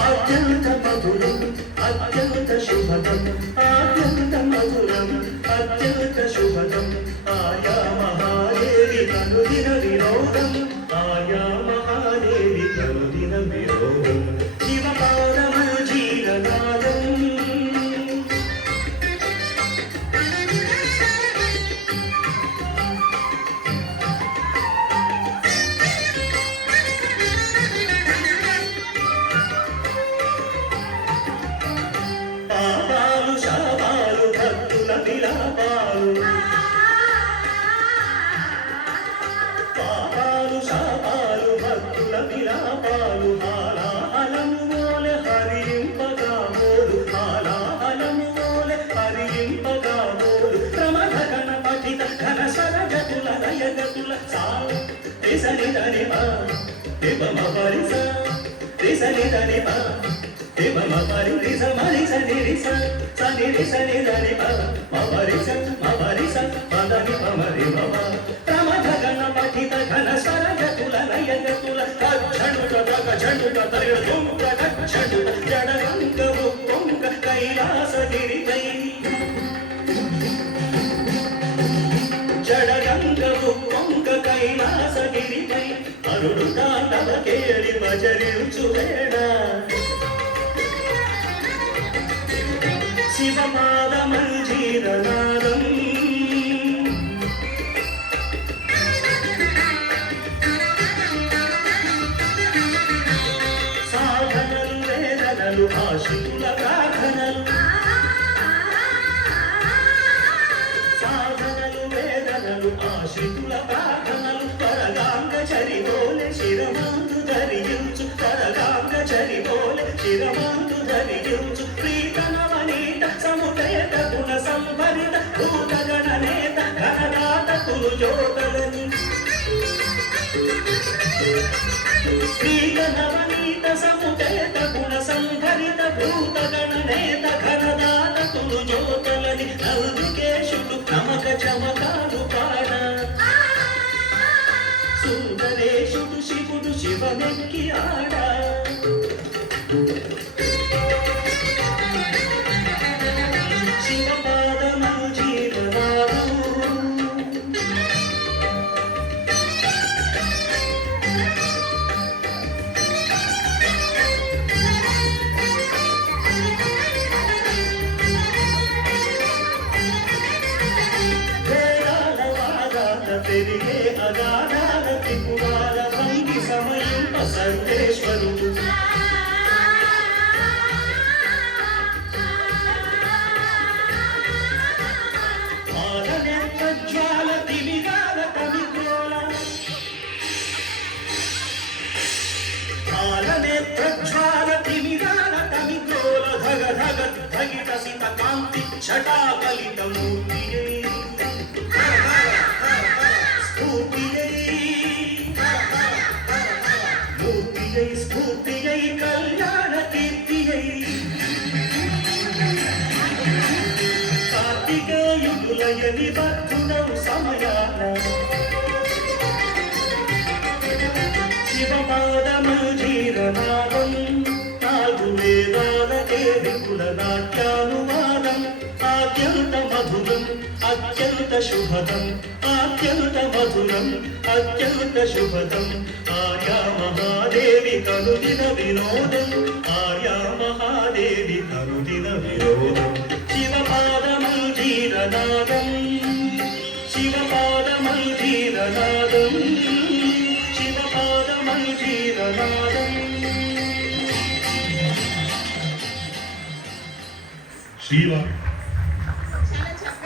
అత్యంత మధురం అత్యంత శుభదం అత్యంత మధురం అత్యంత శుభదం ఆయా మహాదేవి తనుదిన వినోదం ఆయా మహాదేవి తనుదిన వినోదం శివపాదమ జీరనాదం పాపాలు శాపాలు భక్తుల విలాపాలు పాపాలు శాపాలు భక్తుల విలాపాలు హాలాహలము మోలె హరింపగా మోలు హాలాహలము మోలె హరింపగా మోలు ప్రమథ గణపతిత ఘన సరగతుల లయగతుల సాలు రిసనిధనిమా దివమ పరిస రిసనిధనిమా దివమ పరి రిస మరిస నిరిస సనిరిస నిధనిమ మరిస మరిస మదని మరి మమ ప్రమథ గణపతిత ఘన సరగతుల లయగతుల ఝండుట దగ ఝండుట తరిడ దుంక ఝండుట జడగంగ ముక్కొంక కైలాసగిరిపై జడగంగ ముక్కొంక కైలాసగిరిపై అరుడు తాండవ కేళి భజనించు వేడ శివపాదమంజీరనాదం సాధనలు వేదనలు ఆశితుల ప్రార్థనలు సాధనలు వేదనలు ఆశితుల ప్రార్థనలు పరగాంగ చరిబోలె శిరమాందు ధరించు పరగాంగ చరిబోలె శిరమాందు ధరించు ప్రీతనవనీత సముదయత గుణ సంభరిత భూతగణనేత ఘనదాత కులు జ్యోతలని ప్రీతనవనీత సముదయత గుణ సంభరిత భూతగణనేత ఘనదాత కులు జ్యోతలని నల్దికేశుడు నమక చమకాలు పాడ సుందరేశుడు శివుడు శివమెక్కి ఆడ పెరిగే అగాధాల త్రిపురాల భంగి సమయం సర్వేశ్వరుడు పాలనేత్రజ్వాల తిమిరాల తమిగ్రోల పాలనేత్రజ్వాల తిమిరాల తమిగ్రోల ధగ ధగ ధగిత సిత కాంతి షటాకలిత మూర్తియే స్ఫూర్తియై కళ్యాణ కీర్తియై కార్తికేయులయని భక్తుడౌ సమయాన శివపాదము జీరనాదం నాలుగు వేదాలకే విపుల నాట్యానువాదం ఆద్యంత మధురం అత్యంత శుభదం ఆద్యంత మధురం అత్యంత శుభదం ఆర్యా మహాదేవి కనుదిన వినోదం ఆర్యా మహాదేవి కనుదిన వినోదం శివపాదమంజీరనాదం శివపాదమంజీరనాదం శివపాదమంజీరనాదం. శ్రీవారి